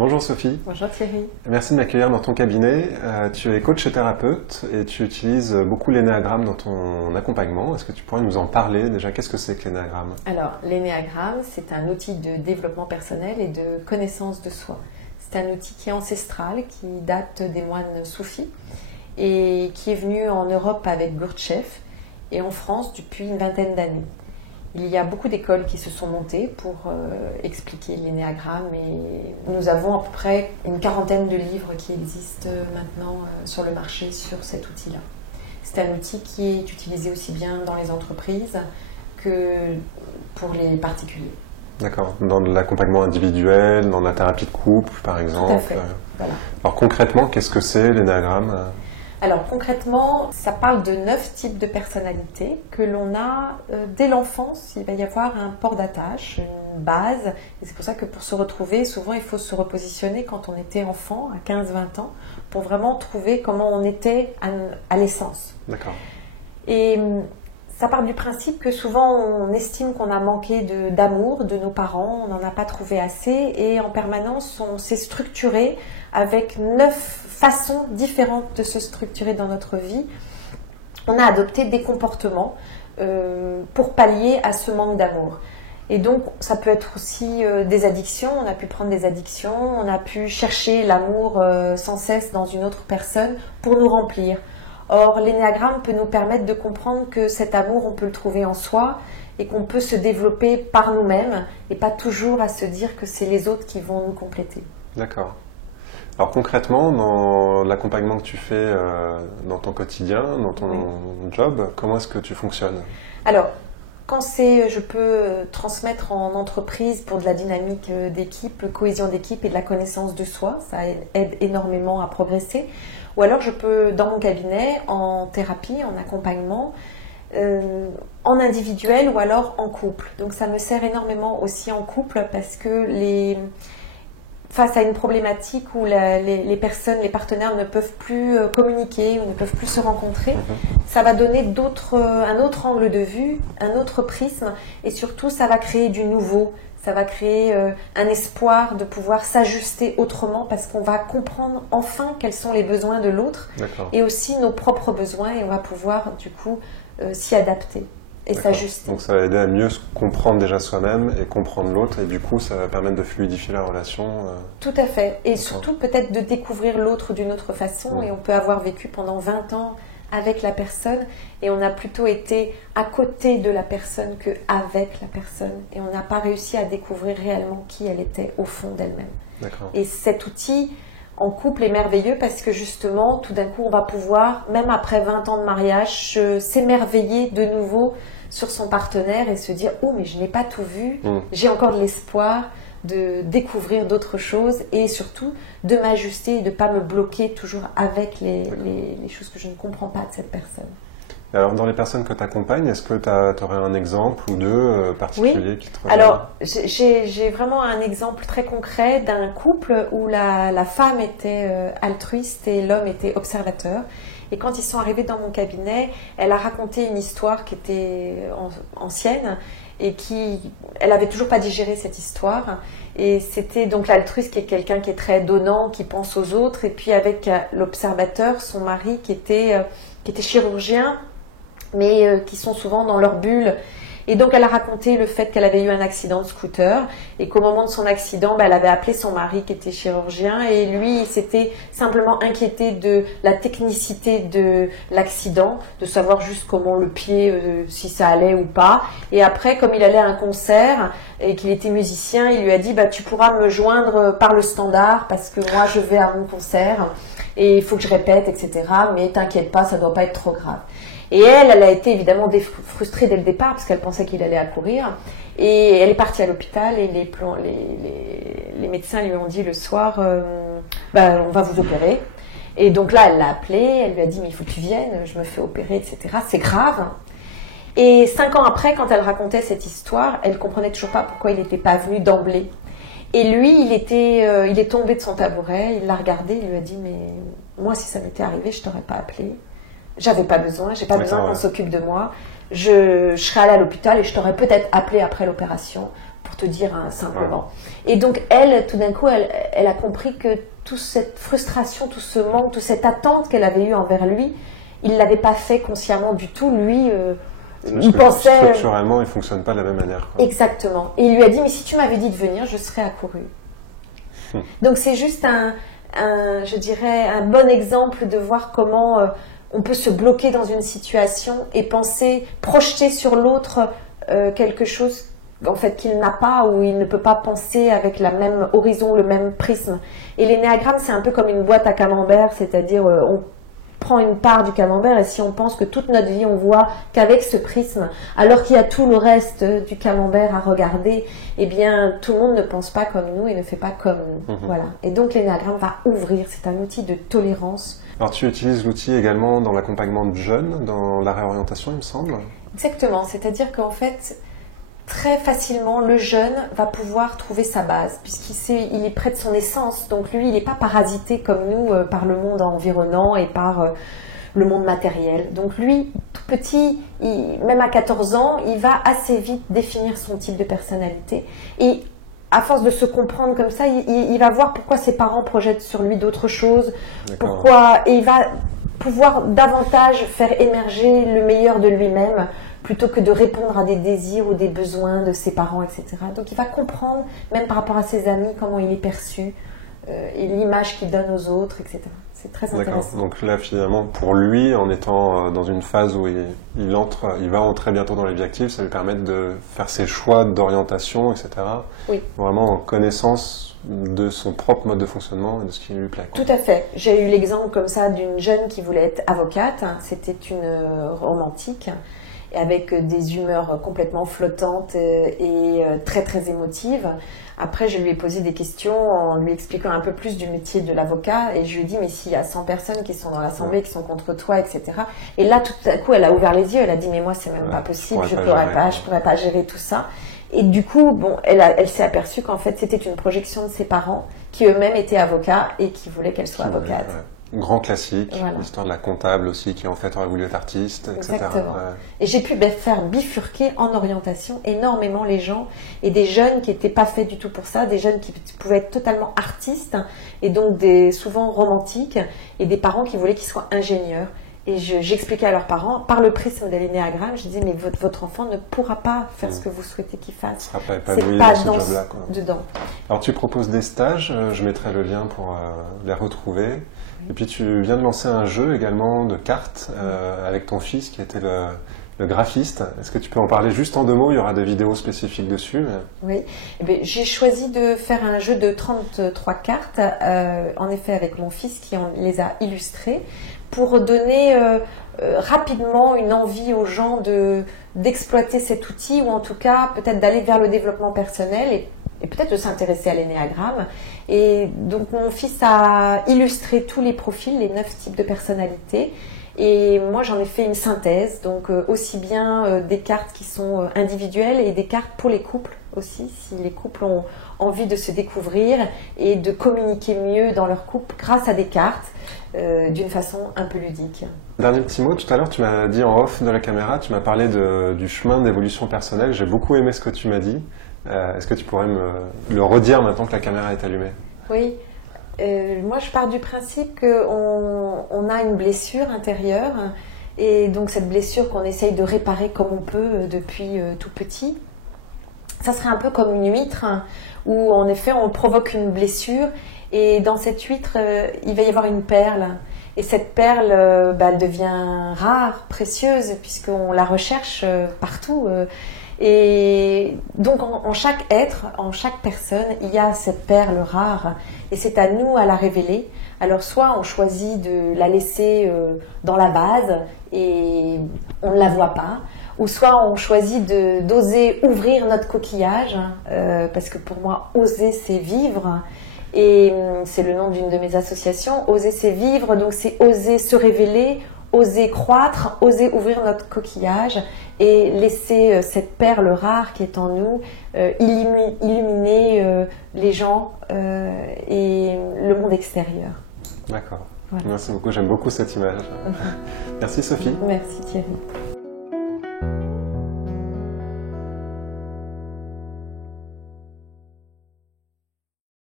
Bonjour Sophie. Bonjour Thierry. Merci de m'accueillir dans ton cabinet. Tu es coach et thérapeute et tu utilises beaucoup l'énéagramme dans ton accompagnement. Est-ce que tu pourrais nous en parler déjà? Qu'est-ce que c'est que l'énéagramme? Alors, l'énéagramme, c'est un outil de développement personnel et de connaissance de soi. C'est un outil qui est ancestral, qui date des moines soufis et qui est venu en Europe avec Gurdjieff et en France depuis une vingtaine d'années. Il y a beaucoup d'écoles qui se sont montées pour expliquer l'énéagramme et nous avons à peu près une quarantaine de livres qui existent maintenant sur le marché sur cet outil-là. C'est un outil qui est utilisé aussi bien dans les entreprises que pour les particuliers. D'accord. Dans l'accompagnement individuel, dans la thérapie de couple par exemple. Tout à fait. Voilà. Alors concrètement, qu'est-ce que c'est l'énéagramme? Alors concrètement, ça parle de 9 types de personnalités que l'on a dès l'enfance. Il va y avoir un port d'attache, une base. Et c'est pour ça que pour se retrouver, souvent il faut se repositionner quand on était enfant, à 15-20 ans, pour vraiment trouver comment on était à l'essence. D'accord. Et ça part du principe que souvent on estime qu'on a manqué d'amour de nos parents, on n'en a pas trouvé assez et en permanence on s'est structuré avec 9 façons différentes de se structurer dans notre vie. On a adopté des comportements pour pallier à ce manque d'amour. Et donc ça peut être aussi des addictions, on a pu prendre des addictions, on a pu chercher l'amour sans cesse dans une autre personne pour nous remplir. Or, l'énéagramme peut nous permettre de comprendre que cet amour, on peut le trouver en soi et qu'on peut se développer par nous-mêmes et pas toujours à se dire que c'est les autres qui vont nous compléter. D'accord. Alors concrètement, dans l'accompagnement que tu fais dans ton quotidien, dans ton job, comment est-ce que tu fonctionnes? Alors, quand je peux transmettre en entreprise pour de la dynamique d'équipe, cohésion d'équipe et de la connaissance de soi, ça aide énormément à progresser. Ou alors je peux, dans mon cabinet, en thérapie, en accompagnement, en individuel ou alors en couple. Donc ça me sert énormément aussi en couple parce que face à une problématique où les personnes, les partenaires ne peuvent plus communiquer ou ne peuvent plus se rencontrer, ça va donner un autre angle de vue, un autre prisme et surtout ça va créer du nouveau. Ça va créer un espoir de pouvoir s'ajuster autrement parce qu'on va comprendre enfin quels sont les besoins de l'autre et aussi nos propres besoins et on va pouvoir du coup s'y adapter et s'ajuster. Donc ça va aider à mieux se comprendre déjà soi-même et comprendre l'autre et du coup ça va permettre de fluidifier la relation. Tout à fait et surtout peut-être de découvrir l'autre d'une autre façon et on peut avoir vécu pendant 20 ans avec la personne et on a plutôt été à côté de la personne qu'avec la personne et on n'a pas réussi à découvrir réellement qui elle était au fond d'elle-même. D'accord. Et cet outil en couple est merveilleux parce que justement tout d'un coup on va pouvoir, même après 20 ans de mariage, s'émerveiller de nouveau sur son partenaire et se dire « Oh mais je n'ai pas tout vu, j'ai encore de l'espoir » de découvrir d'autres choses et surtout de m'ajuster et de ne pas me bloquer toujours avec les choses que je ne comprends pas de cette personne. Alors dans les personnes que tu accompagnes, est-ce que tu aurais un exemple ou deux particuliers qui te reviennent? Alors j'ai vraiment un exemple très concret d'un couple où la femme était altruiste et l'homme était observateur. Et quand ils sont arrivés dans mon cabinet, elle a raconté une histoire qui était ancienne et elle avait toujours pas digéré cette histoire. Et c'était donc l'altruiste qui est quelqu'un qui est très donnant, qui pense aux autres. Et puis avec l'observateur, son mari qui était chirurgien, mais qui sont souvent dans leur bulle. Et donc elle a raconté le fait qu'elle avait eu un accident de scooter et qu'au moment de son accident, elle avait appelé son mari qui était chirurgien et lui il s'était simplement inquiété de la technicité de l'accident, de savoir juste comment le pied, si ça allait ou pas. Et après, comme il allait à un concert et qu'il était musicien, il lui a dit tu pourras me joindre par le standard parce que moi je vais à mon concert et il faut que je répète, etc. Mais t'inquiète pas, ça doit pas être trop grave. Et elle a été évidemment frustrée dès le départ parce qu'elle pensait qu'il allait accourir. Et elle est partie à l'hôpital et les médecins lui ont dit le soir on va vous opérer. Et donc là, elle l'a appelé, elle lui a dit mais il faut que tu viennes, je me fais opérer, etc. C'est grave. Et 5 ans après, quand elle racontait cette histoire, elle comprenait toujours pas pourquoi il n'était pas venu d'emblée. Et lui, il est tombé de son tabouret, il l'a regardé, il lui a dit mais moi si ça m'était arrivé, je t'aurais pas appelé. J'avais pas besoin, j'ai pas besoin qu'on s'occupe de moi. Je serais allée à l'hôpital et je t'aurais peut-être appelé après l'opération pour te dire hein, simplement. Et donc elle, tout d'un coup, elle a compris que toute cette frustration, tout ce manque, toute cette attente qu'elle avait eue envers lui, il ne l'avait pas fait consciemment du tout. Lui, il pensait... Structurellement, il ne fonctionne pas de la même manière. Quoi. Exactement. Et il lui a dit, mais si tu m'avais dit de venir, je serais accouru. Donc c'est juste je dirais, un bon exemple de voir comment on peut se bloquer dans une situation et projeter sur l'autre quelque chose en fait qu'il n'a pas ou il ne peut pas penser avec la même horizon, le même prisme. Et l'énéagramme, c'est un peu comme une boîte à camembert, c'est-à-dire on prend une part du camembert et si on pense que toute notre vie on voit qu'avec ce prisme, alors qu'il y a tout le reste du camembert à regarder, eh bien tout le monde ne pense pas comme nous et ne fait pas comme nous. Voilà. Et donc l'énéagramme va ouvrir, c'est un outil de tolérance. Alors tu utilises l'outil également dans l'accompagnement de jeunes, dans la réorientation il me semble. Exactement, c'est-à-dire qu'en fait très facilement, le jeune va pouvoir trouver sa base, puisqu'il est près de son essence. Donc lui, il n'est pas parasité comme nous par le monde environnant et par le monde matériel. Donc lui, tout petit, même à 14 ans, il va assez vite définir son type de personnalité. Et à force de se comprendre comme ça, il va voir pourquoi ses parents projettent sur lui d'autres choses, et il va pouvoir davantage faire émerger le meilleur de lui-même, plutôt que de répondre à des désirs ou des besoins de ses parents, etc. Donc il va comprendre, même par rapport à ses amis, comment il est perçu, et l'image qu'il donne aux autres, etc. C'est très intéressant. Donc là, finalement, pour lui, en étant dans une phase où il va entrer bientôt dans la vie active, ça lui permet de faire ses choix d'orientation, etc. Oui. Vraiment en connaissance de son propre mode de fonctionnement et de ce qui lui plaît. Quoi. Tout à fait. J'ai eu l'exemple comme ça d'une jeune qui voulait être avocate. C'était une romantique, avec des humeurs complètement flottantes et très très émotives. Après, je lui ai posé des questions en lui expliquant un peu plus du métier de l'avocat et je lui ai dit, mais s'il y a 100 personnes qui sont dans l'assemblée, qui sont contre toi, etc. Et là, tout à coup, elle a ouvert les yeux, elle a dit, mais moi, c'est même pas possible, je pourrais pas gérer tout ça. Et du coup, bon, elle s'est aperçue qu'en fait, c'était une projection de ses parents qui eux-mêmes étaient avocats et qui voulaient qu'elle soit avocate. Grand classique, l'histoire de la comptable aussi qui en fait aurait voulu être artiste, etc. Exactement. Et j'ai pu faire bifurquer en orientation énormément les gens et des jeunes qui n'étaient pas faits du tout pour ça, des jeunes qui pouvaient être totalement artistes et donc souvent romantiques et des parents qui voulaient qu'ils soient ingénieurs. Et j'expliquais à leurs parents, par le prisme de l'énéagramme, je disais mais votre enfant ne pourra pas faire ce que vous souhaitez qu'il fasse. C'est pas dans ce job-là. Dedans. Alors tu proposes des stages, je mettrai le lien pour les retrouver. Et puis tu viens de lancer un jeu également de cartes avec ton fils qui était le graphiste. Est-ce que tu peux en parler juste en 2 mots? Il y aura des vidéos spécifiques dessus. Oui, j'ai choisi de faire un jeu de 33 cartes, en effet avec mon fils qui les a illustrées, pour donner rapidement une envie aux gens d'exploiter cet outil, ou en tout cas peut-être d'aller vers le développement personnel et peut-être de s'intéresser à l'énéagramme. Et donc mon fils a illustré tous les profils, les 9 types de personnalités. Et moi j'en ai fait une synthèse, donc aussi bien des cartes qui sont individuelles et des cartes pour les couples aussi, si les couples ont envie de se découvrir et de communiquer mieux dans leur couple grâce à des cartes d'une façon un peu ludique. Dernier petit mot, tout à l'heure tu m'as dit en off de la caméra, tu m'as parlé du chemin d'évolution personnelle, j'ai beaucoup aimé ce que tu m'as dit. Est-ce que tu pourrais me le redire maintenant que la caméra est allumée? Oui, moi je pars du principe qu'on a une blessure intérieure et donc cette blessure qu'on essaye de réparer comme on peut depuis tout petit. Ça serait un peu comme une huître où en effet on provoque une blessure et dans cette huître il va y avoir une perle et cette perle elle devient rare, précieuse puisqu'on la recherche partout. Et donc en chaque être, en chaque personne, il y a cette perle rare et c'est à nous à la révéler. Alors soit on choisit de la laisser dans la vase et on ne la voit pas, ou soit on choisit d'oser ouvrir notre coquillage, parce que pour moi oser c'est vivre. Et c'est le nom d'une de mes associations, Oser c'est vivre, donc c'est oser se révéler, oser croître, oser ouvrir notre coquillage et laisser cette perle rare qui est en nous illuminer les gens et le monde extérieur. D'accord. Voilà. Merci beaucoup, j'aime beaucoup cette image. Merci Sophie. Merci Thierry.